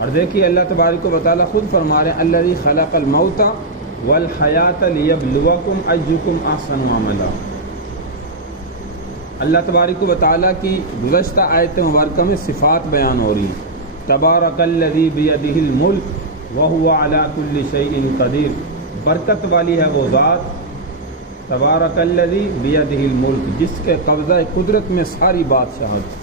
اور دیکھیے اللہ تبارک و تعالیٰ خود فرما رہے ہیں الذی خلق الموت والحیات لیبلوکم ایکم احسن عملا۔ اللہ تبارک و تعالیٰ کی گزشتہ آیت مبارکہ میں صفات بیان ہو رہی ہیں۔ تبارک الذی بیدہ الملک وہو علی کل شیء قدیر، برکت والی ہے وہ ذات، تبارک الذی بیدہ الملک، جس کے قبضہ قدرت میں ساری بادشاہت،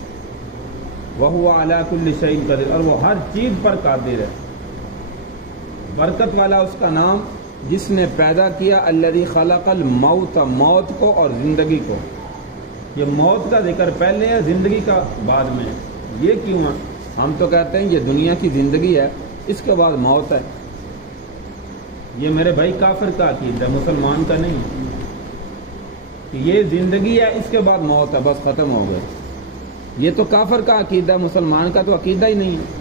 وہو علی کل شیء قدیر، اور وہ ہر چیز پر قادر ہے۔ برکت والا اس کا نام جس نے پیدا کیا الذی خلق الموت، موت کو اور زندگی کو۔ یہ موت کا ذکر پہلے ہے، زندگی کا بعد میں ہے۔ یہ کیوں ہے؟ ہم تو کہتے ہیں یہ دنیا کی زندگی ہے، اس کے بعد موت ہے۔ یہ میرے بھائی کافر کا عقیدہ، مسلمان کا نہیں ہے کہ یہ زندگی ہے اس کے بعد موت ہے، بس ختم ہو گئے۔ یہ تو کافر کا عقیدہ، مسلمان کا تو عقیدہ ہی نہیں ہے۔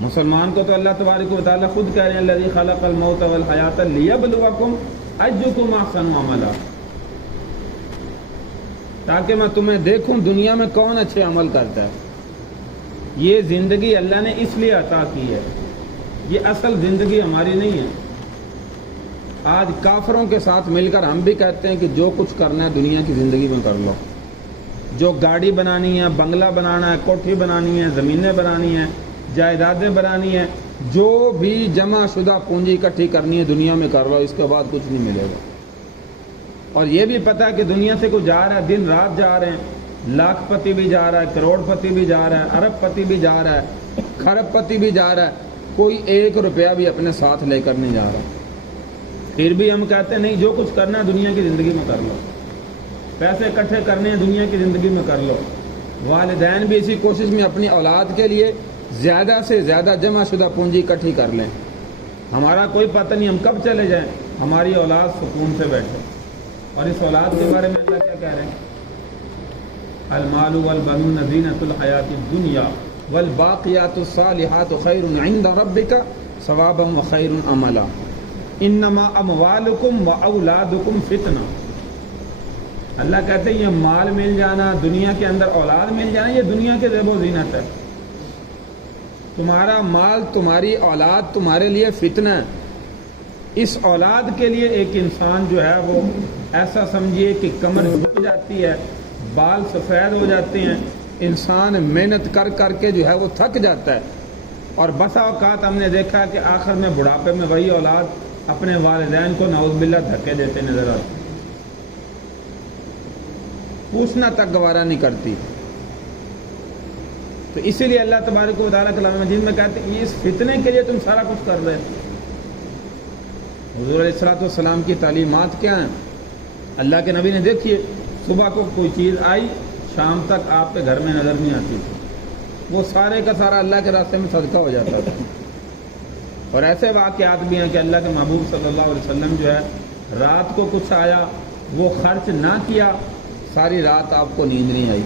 مسلمان کو تو اللہ تبارک و تعالیٰ خود کہہ رہے ہیں الذی خلق الموت والحیات لیبلوکم ایکم احسن عملا، تاکہ میں تمہیں دیکھوں دنیا میں کون اچھے عمل کرتا ہے۔ یہ زندگی اللہ نے اس لیے عطا کی ہے، یہ اصل زندگی ہماری نہیں ہے۔ آج کافروں کے ساتھ مل کر ہم بھی کہتے ہیں کہ جو کچھ کرنا ہے دنیا کی زندگی میں کر لو، جو گاڑی بنانی ہے، بنگلہ بنانا ہے، کوٹھی بنانی ہے، زمینیں بنانی ہیں، جائیدادیں بنانی ہیں، جو بھی جمع شدہ پونجی اکٹھی کرنی ہے دنیا میں کر لو، اس کے بعد کچھ نہیں ملے گا۔ اور یہ بھی پتہ ہے کہ دنیا سے کوئی جا رہا ہے، دن رات جا رہے ہیں، لاکھ پتی بھی جا رہا ہے، کروڑ پتی بھی جا رہا ہے، ارب پتی بھی جا رہا ہے، کھرب پتی بھی جا رہا ہے، کوئی 1 روپیہ بھی اپنے ساتھ لے کر نہیں جا رہا۔ پھر بھی ہم کہتے ہیں نہیں، جو کچھ کرنا ہے دنیا کی زندگی میں کر لو، پیسے اکٹھے کرنے ہیں دنیا کی زندگی میں کر لو۔ والدین بھی اسی کوشش میں اپنی اولاد کے لیے زیادہ سے زیادہ جمع شدہ پونجی اکٹھی کر لیں۔ ہمارا کوئی پتہ نہیں ہم کب چلے جائیں، ہماری اولاد سکون سے بیٹھے۔ اور اس اولاد کے بارے میں اللہ کیا کہہ رہے ہیں؟ المال والبنون زینۃ الحیات الدنیا والباقیات الصالحات خیر عند ربک ثوابا وخیر عملا انما اموالکم واولادکم فتنہ۔ اللہ کہتے ہیں یہ مال مل جانا، دنیا کے اندر اولاد مل جانا، یہ دنیا کے زیب و زینت ہے۔ تمہارا مال، تمہاری اولاد تمہارے لیے فتنہ ہے۔ اس اولاد کے لیے ایک انسان جو ہے وہ ایسا سمجھیے کہ کمر جھک جاتی ہے، بال سفید ہو جاتے ہیں، انسان محنت کر کر کے جو ہے وہ تھک جاتا ہے۔ اور بسا اوقات ہم نے دیکھا کہ آخر میں بڑھاپے میں وہی اولاد اپنے والدین کو نعوذ باللہ دھکے دیتے نظر آتے، پوچھنا تک گوارا نہیں کرتی۔ تو اسی لیے اللہ تبارک و تعالیٰ کلام مجید میں کہتے ہیں اس فتنے کے لیے تم سارا کچھ کر رہے ہو۔ حضور علیہ الصلوۃ والسلام کی تعلیمات کیا ہیں؟ اللہ کے نبی نے دیکھیے صبح کو کوئی چیز آئی، شام تک آپ کے گھر میں نظر نہیں آتی تھی، وہ سارے کا سارا اللہ کے راستے میں صدقہ ہو جاتا تھا۔ اور ایسے واقعات بھی ہیں کہ اللہ کے محبوب صلی اللہ علیہ وسلم جو ہے رات کو کچھ آیا، وہ خرچ نہ کیا، ساری رات آپ کو نیند نہیں آئی،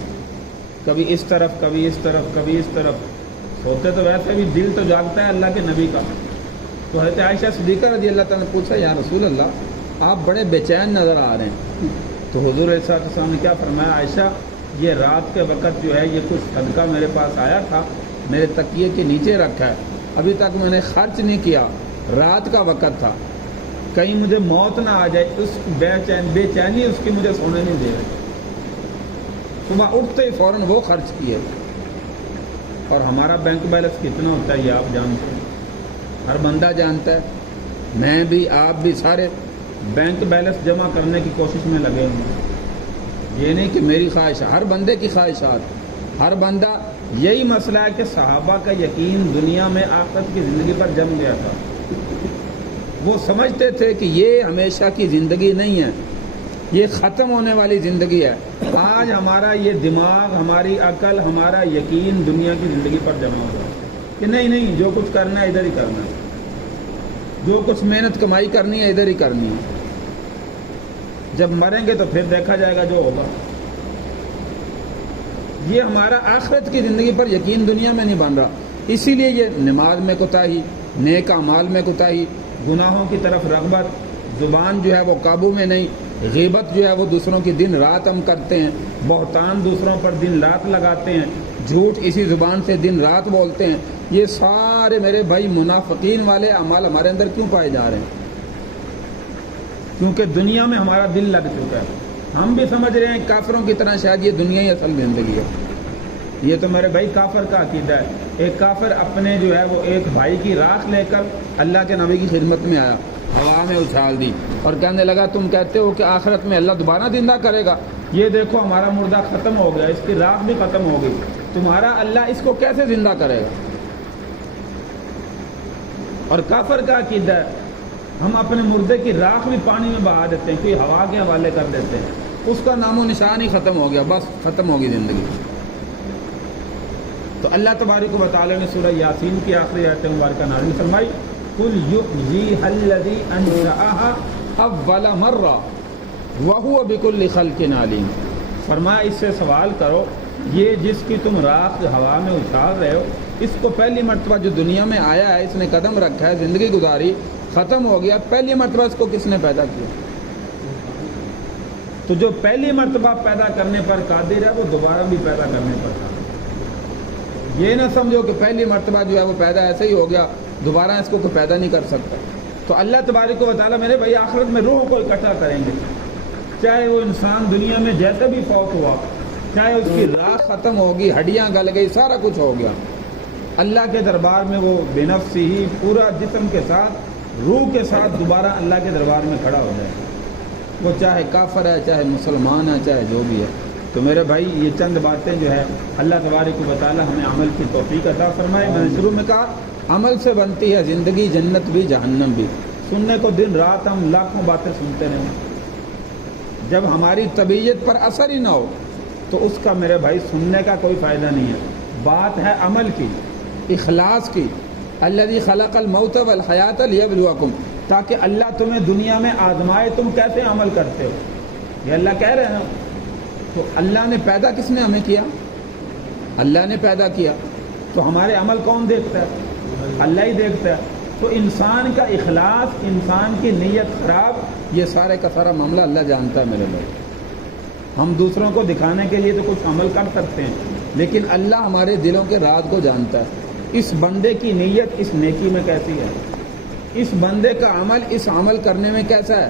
کبھی اس طرف کبھی اس طرف کبھی اس طرف سوتے تو ویسے بھی دل تو جاگتا ہے اللہ کے نبی کا۔ تو حضرت عائشہ صدیقہ رضی اللہ تعالیٰ نے پوچھا یا رسول اللہ آپ بڑے بے چین نظر آ رہے ہیں۔ تو حضور علیہ السلام نے کیا فرمایا؟ عائشہ یہ رات کے وقت جو ہے یہ کچھ صدقہ میرے پاس آیا تھا، میرے تکیے کے نیچے رکھا ہے، ابھی تک میں نے خرچ نہیں کیا، رات کا وقت تھا، کہیں مجھے موت نہ آ جائے، اس بے چینی اس کی مجھے سونے نہیں دے رہی۔ صبح اٹھتے ہی فوراً وہ خرچ کیے۔ اور ہمارا بینک بیلنس کتنا ہوتا ہے یہ آپ جانتے ہیں، ہر بندہ جانتا ہے، میں بھی آپ بھی سارے بینک بیلنس جمع کرنے کی کوشش میں لگے ہوئے ہیں۔ یہ نہیں کہ میری خواہش ہے، ہر بندے کی خواہشات، ہر بندہ۔ یہی مسئلہ ہے کہ صحابہ کا یقین دنیا میں آخرت کی زندگی پر جم گیا تھا۔ وہ سمجھتے تھے کہ یہ ہمیشہ کی زندگی نہیں ہے، یہ ختم ہونے والی زندگی ہے۔ آج ہمارا یہ دماغ، ہماری عقل، ہمارا یقین دنیا کی زندگی پر جمع ہوا کہ نہیں جو کچھ کرنا ہے ادھر ہی کرنا ہے، جو کچھ محنت کمائی کرنی ہے ادھر ہی کرنی ہے، جب مریں گے تو پھر دیکھا جائے گا جو ہوگا۔ یہ ہمارا آخرت کی زندگی پر یقین دنیا میں نہیں بن رہا، اسی لیے یہ نماز میں کوتاہی، نیک اعمال میں کوتاہی، گناہوں کی طرف رغبت، زبان جو ہے وہ قابو میں نہیں، غیبت جو ہے وہ دوسروں کی دن رات ہم کرتے ہیں، بہتان دوسروں پر دن رات لگاتے ہیں، جھوٹ اسی زبان سے دن رات بولتے ہیں، یہ سارے میرے بھائی منافقین والے اعمال ہمارے اندر کیوں پائے جا رہے ہیں؟ کیونکہ دنیا میں ہمارا دل لگ چکا ہے. ہم بھی سمجھ رہے ہیں کافروں کی طرح شاید یہ دنیا ہی اصل زندگی ہے. یہ تو میرے بھائی کافر کا عقیدہ ہے. ایک کافر اپنے جو ہے وہ ایک بھائی کی راکھ لے کر اللہ کے نبی کی خدمت میں آیا, ہوا میں اچھال دی اور کہنے لگا تم کہتے ہو کہ آخرت میں اللہ دوبارہ زندہ کرے گا, یہ دیکھو ہمارا مردہ ختم ہو گیا, اس کی راکھ بھی ختم ہو گئی, تمہارا اللہ اس کو کیسے زندہ کرے گا؟ اور کافر کا عقیدہ ہے ہم اپنے مردے کی راکھ بھی پانی میں بہا دیتے ہیں, کوئی ہوا کے حوالے کر دیتے ہیں, اس کا نام و نشان ہی ختم ہو گیا, بس ختم ہوگی زندگی. تو اللہ تبارک و تعالی نے سورہ یاسین کی آخری آیت مبارکہ نازل فرمائی, قُلْ يُحْيِيهَا الَّذِي أَنشَأَهَا أَوَّلَ مَرَّةٍ وَهُوَ بِكُلِّ خَلْقٍ عَلِيمٌ. فرمایا اس سے سوال کرو, یہ جس کی تم راکھ ہوا میں اچھال رہے ہو, اس کو پہلی مرتبہ جو دنیا میں آیا ہے, اس نے قدم رکھا ہے, زندگی گزاری, ختم ہو گیا, پہلی مرتبہ اس کو کس نے پیدا کیا؟ تو جو پہلی مرتبہ پیدا کرنے پر قادر ہے وہ دوبارہ بھی پیدا کرنے پر قادر ہے. یہ نہ سمجھو کہ پہلی مرتبہ جو ہے وہ پیدا ایسے ہی ہو گیا, دوبارہ اس کو کوئی پیدا نہیں کر سکتا. تو اللہ تبارک و تعالیٰ میرے بھائی آخرت میں روح کو اکٹھا کریں گے, چاہے وہ انسان دنیا میں جیسے بھی فوت ہوا, چاہے اس کی راکھ ختم ہوگی, ہڈیاں گل گئی, سارا کچھ ہو گیا, اللہ کے دربار میں وہ بے نفسی ہی پورا جسم کے ساتھ روح کے ساتھ دوبارہ اللہ کے دربار میں کھڑا ہو جائے, وہ چاہے کافر ہے, چاہے مسلمان ہے, چاہے جو بھی ہے. تو میرے بھائی یہ چند باتیں جو ہے اللہ تبارک و تعالی ہمیں عمل کی توفیق عطا فرمائے. میں نے شروع میں کہا عمل سے بنتی ہے زندگی, جنت بھی جہنم بھی. سننے کو دن رات ہم لاکھوں باتیں سنتے رہیں, جب ہماری طبیعت پر اثر ہی نہ ہو تو اس کا میرے بھائی سننے کا کوئی فائدہ نہیں ہے. بات ہے عمل کی, اخلاص کی. الذی خلق الموت والحیات لیبلوکم, تاکہ اللہ تمہیں دنیا میں آزمائے تم کیسے عمل کرتے ہو. یہ اللہ کہہ رہے ہیں نا. تو اللہ نے پیدا کس نے ہمیں کیا؟ اللہ نے پیدا کیا. تو ہمارے عمل کون دیکھتا ہے؟ اللہ ہی دیکھتا ہے. تو انسان کا اخلاص, انسان کی نیت خراب, یہ سارے کا سارا معاملہ اللہ جانتا ہے میرے لوگ. ہم دوسروں کو دکھانے کے لیے تو کچھ عمل کر سکتے ہیں, لیکن اللہ ہمارے دلوں کے راز کو جانتا ہے. اس بندے کی نیت اس نیکی میں کیسی ہے, اس بندے کا عمل اس عمل کرنے میں کیسا ہے.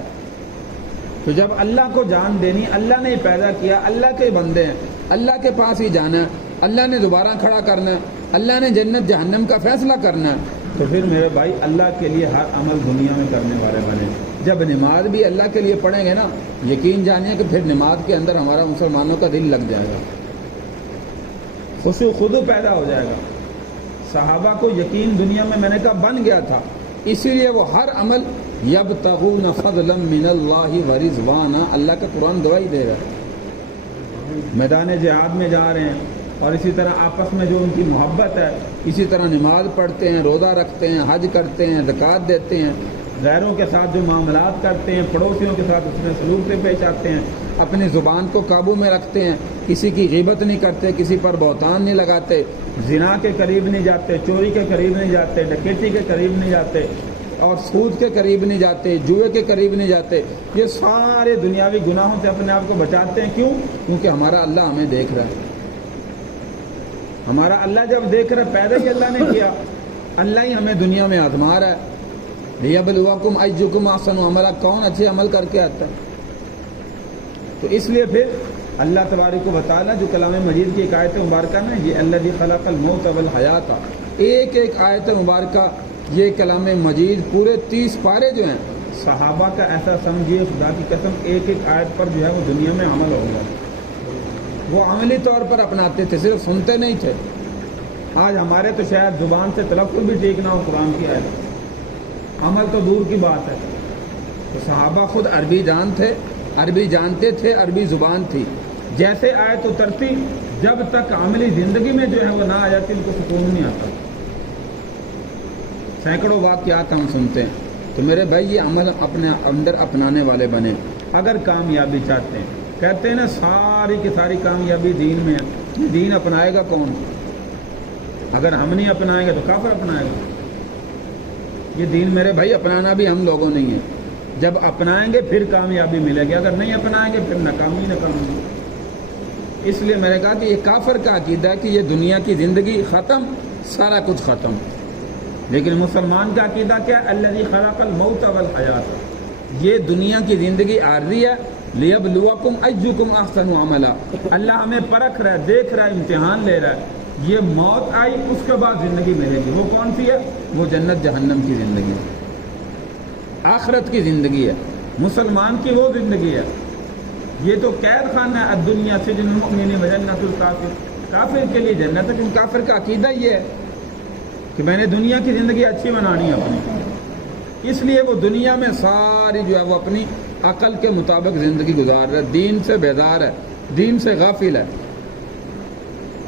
تو جب اللہ کو جان دینی, اللہ نے پیدا کیا, اللہ کے بندے ہیں, اللہ کے پاس ہی جانا ہے, اللہ نے دوبارہ کھڑا کرنا ہے, اللہ نے جنت جہنم کا فیصلہ کرنا ہے, تو پھر میرے بھائی اللہ کے لیے ہر عمل دنیا میں کرنے والے بنے. جب نماز بھی اللہ کے لیے پڑھیں گے نا, یقین جانیے کہ پھر نماز کے اندر ہمارا مسلمانوں کا دل لگ جائے گا, خشوع خضوع پیدا ہو جائے گا. صحابہ کو یقین دنیا میں نے کہا بن گیا تھا, اسی لیے وہ ہر عمل یبتغون فضلا من اللہ ورضوانا, اللہ کا قرآن گواہی دے رہا ہے. میدان جہاد میں جا رہے ہیں اور اسی طرح آپس میں جو ان کی محبت ہے, اسی طرح نماز پڑھتے ہیں, روزہ رکھتے ہیں, حج کرتے ہیں, زکوٰۃ دیتے ہیں, غیروں کے ساتھ جو معاملات کرتے ہیں, پڑوسیوں کے ساتھ اس میں سلوک سے پیش آتے ہیں, اپنی زبان کو قابو میں رکھتے ہیں, کسی کی غیبت نہیں کرتے, کسی پر بہتان نہیں لگاتے, زنا کے قریب نہیں جاتے, چوری کے قریب نہیں جاتے, ڈکیتی کے قریب نہیں جاتے, اور سود کے قریب نہیں جاتے, جوئے کے قریب نہیں جاتے. یہ سارے دنیاوی گناہوں سے اپنے آپ کو بچاتے ہیں. کیوں؟ کیونکہ ہمارا اللہ ہمیں دیکھ رہا ہے. ہمارا اللہ جب دیکھ رہا ہے, پیدا ہی اللہ نے کیا, اللہ ہی ہمیں دنیا میں آزما رہا ہے. لیبلوکم ایجکم احسن عملا, کون اچھے عمل کر کے آتا ہے. تو اس لیے پھر اللہ تبارک و تعالی جو کلام مجید کی ایک آیت مبارکہ میں, یہ الذی خلق الموت والحیات, ایک ایک آیت مبارکہ, یہ کلام مجید پورے 30 پارے جو ہیں, صحابہ کا ایسا سمجھیے خدا کی قسم, ایک ایک آیت پر جو ہے وہ دنیا میں عمل ہو گیا. وہ عملی طور پر اپناتے تھے, صرف سنتے نہیں تھے. آج ہمارے تو شاید زبان سے تلفظ بھی ٹھیک نہ ہو قرآن کی آیت, عمل تو دور کی بات ہے. تو صحابہ خود عربی جان تھے, عربی جانتے تھے, عربی زبان تھی. جیسے آیت اترتی, جب تک عملی زندگی میں جو ہے وہ نہ آ جاتی, ان کو سکون نہیں آتا. سینکڑوں واقعات ہم سنتے ہیں. تو میرے بھائی یہ عمل اپنے اندر اپنانے والے بنے. اگر کامیابی چاہتے ہیں, کہتے ہیں نا ساری کی ساری کامیابی دین میں ہے, یہ دین اپنائے گا کون؟ اگر ہم نہیں اپنائیں گے تو کافر اپنائے گا. یہ دین میرے بھائی اپنانا بھی ہم لوگوں نہیں ہے. جب اپنائیں گے پھر کامیابی ملے گی, اگر نہیں اپنائیں گے پھر ناکامی ناکامی. اس لیے میں نے کہا کہ یہ کافر کا عقیدہ ہے کہ یہ دنیا کی زندگی ختم, سارا کچھ ختم. لیکن مسلمان کا عقیدہ کیا ہے؟ الذی خلق الموت والحیات. یہ دنیا کی زندگی عارضی ہے. لیبلوکم ایکم احسن عملا. اللہ ہمیں پرکھ رہا ہے، دیکھ رہا ہے، امتحان لے رہا ہے. یہ موت آئی، اس کے بعد زندگی ملے گی. وہ کون سی ہے؟ وہ جنت جہنم کی زندگی ہے، آخرت کی زندگی ہے. مسلمان کی وہ زندگی ہے. یہ تو قید خانہ ہے. الدنیا سجن المؤمن وجنت الکافر. کافر کے لیے جنت ہے، کیونکہ کافر کا عقیدہ یہ ہے کہ میں نے دنیا کی زندگی اچھی بنانی ہے اپنی. اس لیے وہ دنیا میں ساری جو ہے وہ اپنی عقل کے مطابق زندگی گزار رہا ہے، دین سے بیدار ہے، دین سے غافل ہے.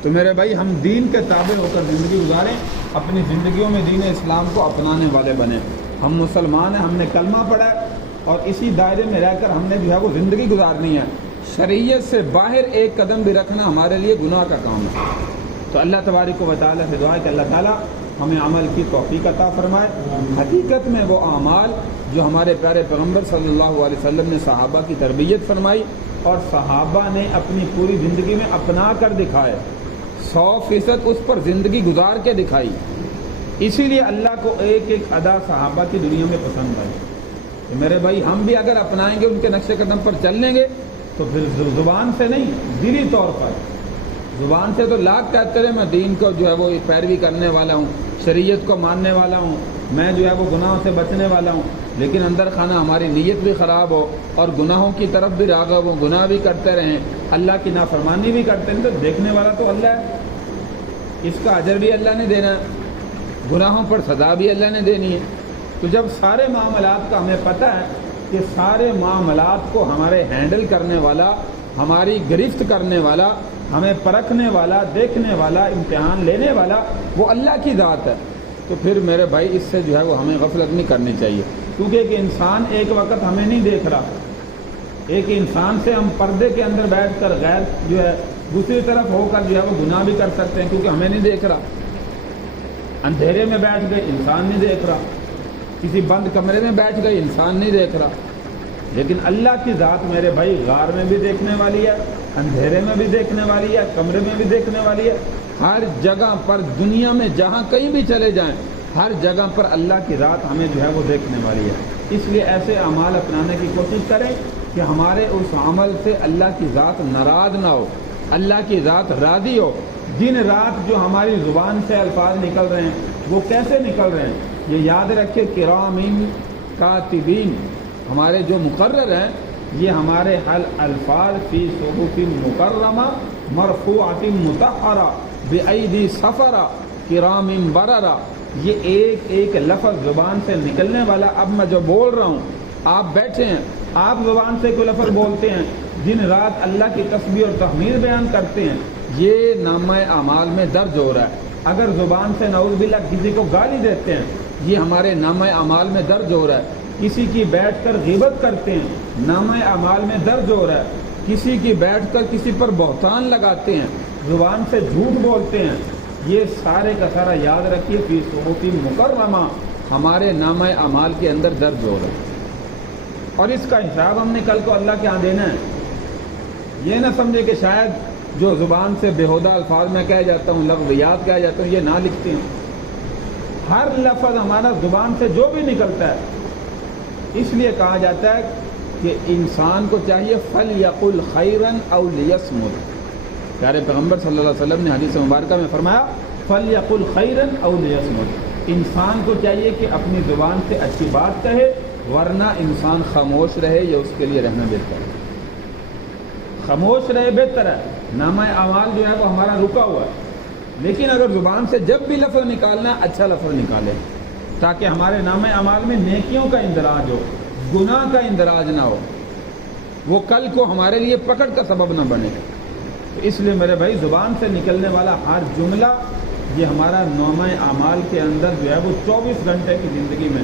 تو میرے بھائی، ہم دین کے تابع ہو کر زندگی گزاریں، اپنی زندگیوں میں دین اسلام کو اپنانے والے بنیں. ہم مسلمان ہیں، ہم نے کلمہ پڑھا ہے، اور اسی دائرے میں رہ کر ہم نے جو ہے وہ زندگی گزارنی ہے. شریعت سے باہر ایک قدم بھی رکھنا ہمارے لیے گناہ کا کام ہے. تو اللہ تبارک و تعالیٰ سے دعا ہے کہ اللہ تعالیٰ ہمیں عمل کی توفیق عطا فرمائے. حقیقت میں وہ اعمال جو ہمارے پیارے پیغمبر صلی اللہ علیہ وسلم نے صحابہ کی تربیت فرمائی اور صحابہ نے اپنی پوری زندگی میں اپنا کر دکھائے، 100% اس پر زندگی گزار کے دکھائی. اسی لیے اللہ کو ایک ایک ادا صحابہ کی دنیا میں پسند آئی. تو میرے بھائی، ہم بھی اگر اپنائیں گے، ان کے نقش قدم پر چل لیں گے، تو پھر زبان سے نہیں، دلی طور پر. زبان سے تو لاکھ کہتے رہے میں دین کو جو ہے وہ پیروی کرنے والا ہوں، شریعت کو ماننے والا ہوں، میں جو ہے وہ گناہوں سے بچنے والا ہوں، لیکن اندر خانہ ہماری نیت بھی خراب ہو اور گناہوں کی طرف بھی راغب ہو، گناہ بھی کرتے رہیں، اللہ کی نافرمانی بھی کرتے ہیں. تو دیکھنے والا تو اللہ ہے، اس کا اجر بھی اللہ نے دینا ہے، گناہوں پر سزا بھی اللہ نے دینی ہے. تو جب سارے معاملات کا ہمیں پتہ ہے کہ سارے معاملات کو ہمارے ہینڈل کرنے والا، ہماری گرفت کرنے والا، ہمیں پرکھنے والا، دیکھنے والا، امتحان لینے والا وہ اللہ کی ذات ہے، تو پھر میرے بھائی اس سے جو ہے وہ ہمیں غفلت نہیں کرنی چاہیے. کیونکہ ایک انسان ایک وقت ہمیں نہیں دیکھ رہا. ایک انسان سے ہم پردے کے اندر بیٹھ کر غیر جو ہے دوسری طرف ہو کر جو ہے وہ گناہ بھی کر سکتے ہیں، کیونکہ ہمیں نہیں دیکھ رہا. اندھیرے میں بیٹھ گئے، انسان نہیں دیکھ رہا. کسی بند کمرے میں بیٹھ گئے، انسان نہیں دیکھ رہا. لیکن اللہ کی ذات میرے بھائی غار میں بھی دیکھنے والی ہے، اندھیرے میں بھی دیکھنے والی ہے، کمرے میں بھی دیکھنے والی ہے. ہر جگہ پر دنیا میں جہاں کہیں بھی چلے جائیں، ہر جگہ پر اللہ کی ذات ہمیں جو ہے وہ دیکھنے والی ہے. اس لیے ایسے اعمال اپنانے کی کوشش کریں کہ ہمارے اس عمل سے اللہ کی ذات ناراض نہ ہو، اللہ کی ذات راضی ہو. دن رات جو ہماری زبان سے الفاظ نکل رہے ہیں وہ کیسے نکل رہے ہیں؟ یہ یاد رکھے، کرامین کاتبین ہمارے جو مقرر ہیں، یہ ہمارے حل الفاظ فی صحف مکرمہ مرفوعۃ مطہرہ بایدی سفرہ کرام بررہ. یہ ایک ایک لفظ زبان سے نکلنے والا. اب میں جو بول رہا ہوں، آپ بیٹھے ہیں، آپ زبان سے کوئی لفظ بولتے ہیں، دن رات اللہ کی تسبیح اور تحمید بیان کرتے ہیں، یہ نامہ اعمال میں درج ہو رہا ہے. اگر زبان سے نعوذ باللہ کسی کو گالی دیتے ہیں، یہ ہمارے نامہ اعمال میں درج ہو رہا ہے. کسی کی بیٹھ کر غیبت کرتے ہیں، نامہ اعمال میں درج ہو رہا ہے. کسی کی بیٹھ کر کسی پر بہتان لگاتے ہیں، زبان سے جھوٹ بولتے ہیں، یہ سارے کا سارا یاد رکھیے فی صحف مکرمہ ہمارے نامہ اعمال کے اندر درج ہو رہا ہے. اور اس کا حساب ہم نے کل کو اللہ کے ہاں دینا ہے. یہ نہ سمجھے کہ شاید جو زبان سے بےہودہ الفاظ میں کہہ جاتا ہوں، لغویات کہہ جاتا ہوں، یہ نہ لکھتے ہیں. ہر لفظ ہمارا زبان سے جو بھی نکلتا ہے، اس لیے کہا جاتا ہے کہ انسان کو چاہیے فَلْيَقُلْ خَيْرًا أَوْ لِيَصْمُتْ. پیارے پیغمبر صلی اللہ علیہ وسلم نے حدیث مبارکہ میں فرمایا فَلْيَقُلْ خَيْرًا أَوْ لِيَصْمُتْ. انسان کو چاہیے کہ اپنی زبان سے اچھی بات کہے، ورنہ انسان خاموش رہے، یہ اس کے لیے رہنا بہتر ہے. خاموش رہے بہتر ہے. نامہ اعمال جو ہے وہ ہمارا رکا ہوا ہے، لیکن اگر زبان سے جب بھی لفظ نکالنا ہے، اچھا لفظ نکالے، تاکہ ہمارے نامہ اعمال میں نیکیوں کا اندراج ہو، گناہ کا اندراج نہ ہو، وہ کل کو ہمارے لیے پکڑ کا سبب نہ بنے. تو اس لیے میرے بھائی زبان سے نکلنے والا ہر جملہ یہ ہمارا نامہ اعمال کے اندر جو ہے وہ 24 گھنٹے کی زندگی میں،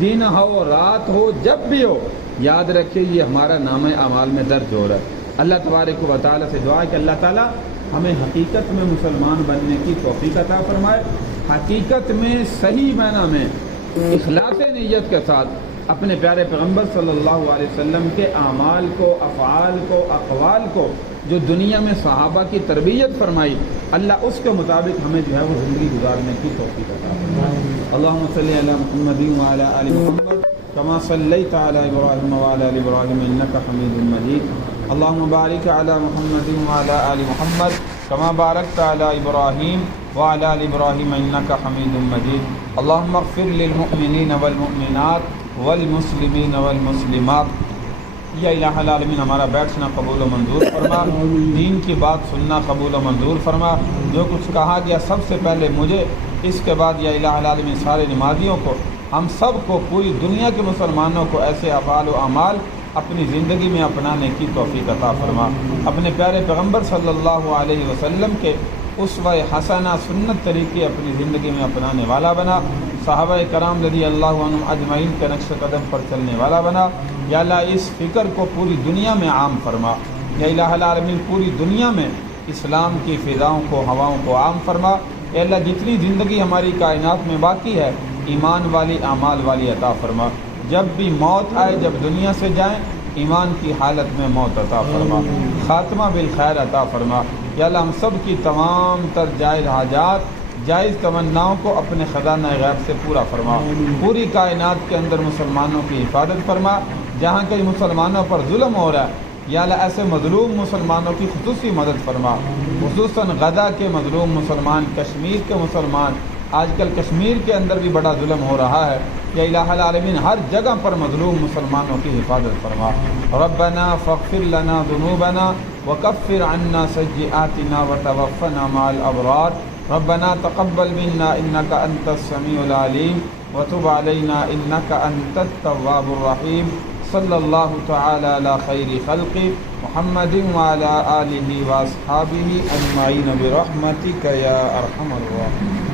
دن ہو رات ہو جب بھی ہو، یاد رکھیے یہ ہمارا نامہ اعمال میں درج ہو رہا ہے. اللہ تبارک و تعالیٰ سے دعا ہے کہ اللہ تعالیٰ ہمیں حقیقت میں مسلمان بننے کی توفیق عطا فرمائے، حقیقت میں صحیح معنی میں اخلاص نیت کے ساتھ اپنے پیارے پیغمبر صلی اللہ علیہ وسلم کے اعمال کو، افعال کو، اقوال کو جو دنیا میں صحابہ کی تربیت فرمائی، اللہ اس کے مطابق ہمیں جو ہے وہ زندگی گزارنے کی توفیق عطا فرمائے۔ اللہم صلی علی محمد وعلی آل محمد کما صلیت علی ابراہیم وعلی آل ابراہیم انک حمید مجید۔ اللہم بارک علی محمد وعلی آل محمد کما بارکت علی ابراہیم وعلی آل ابراہیم انک حمید مجید۔ اللہم اغفر للمؤمنین والمؤمنات والمسلمین والمسلمات۔ یا الہ العالمین ہمارا بیٹھنا قبول و منظور فرما، دین کی بات سننا قبول و منظور فرما۔ جو کچھ کہا گیا سب سے پہلے مجھے، اس کے بعد یا الہ العالمین سارے نمازیوں کو، ہم سب کو، پوری دنیا کے مسلمانوں کو ایسے افعال و اعمال اپنی زندگی میں اپنانے کی توفیق عطا فرما۔ اپنے پیارے پیغمبر صلی اللہ علیہ وسلم کے اسوہ حسنہ سنت طریقے اپنی زندگی میں اپنانے والا بنا۔ صحابہ کرام رضی اللہ عنہم اجمعین کے نقش قدم پر چلنے والا بنا۔ یا اللہ اس فکر کو پوری دنیا میں عام فرما۔ یا الہ العالمین پوری دنیا میں اسلام کی فضاؤں کو، ہواؤں کو عام فرما۔ یا اللہ جتنی زندگی ہماری کائنات میں باقی ہے، ایمان والی، اعمال والی عطا فرما۔ جب بھی موت آئے، جب دنیا سے جائیں، ایمان کی حالت میں موت عطا فرما، خاتمہ بالخیر عطا فرما۔ یا اللہ ہم سب کی تمام تر جائز حاجات، جائز تمناؤں کو اپنے خزانہ غیب سے پورا فرما۔ پوری کائنات کے اندر مسلمانوں کی حفاظت فرما۔ جہاں کئی مسلمانوں پر ظلم ہو رہا ہے، یا اللہ ایسے مظلوم مسلمانوں کی خصوصی مدد فرما، خصوصاً غزہ کے مظلوم مسلمان، کشمیر کے مسلمان، آج کل کشمیر کے اندر بھی بڑا ظلم ہو رہا ہے۔ یا الہ العالمین ہر جگہ پر مظلوم مسلمانوں کی حفاظت فرما۔ ربنا فاغفر لنا ذنوبنا وکفر عنا سیئاتنا وتوفنا مع الابرار۔ ربنا تقبل منا انك انت السميع العليم وتب علينا انك انت التواب الرحيم۔ صلی اللہ تعالی علی خیر خلق محمد وعلی آلہ واصحابہ اجمعین برحمتک یا ارحم الراحمین۔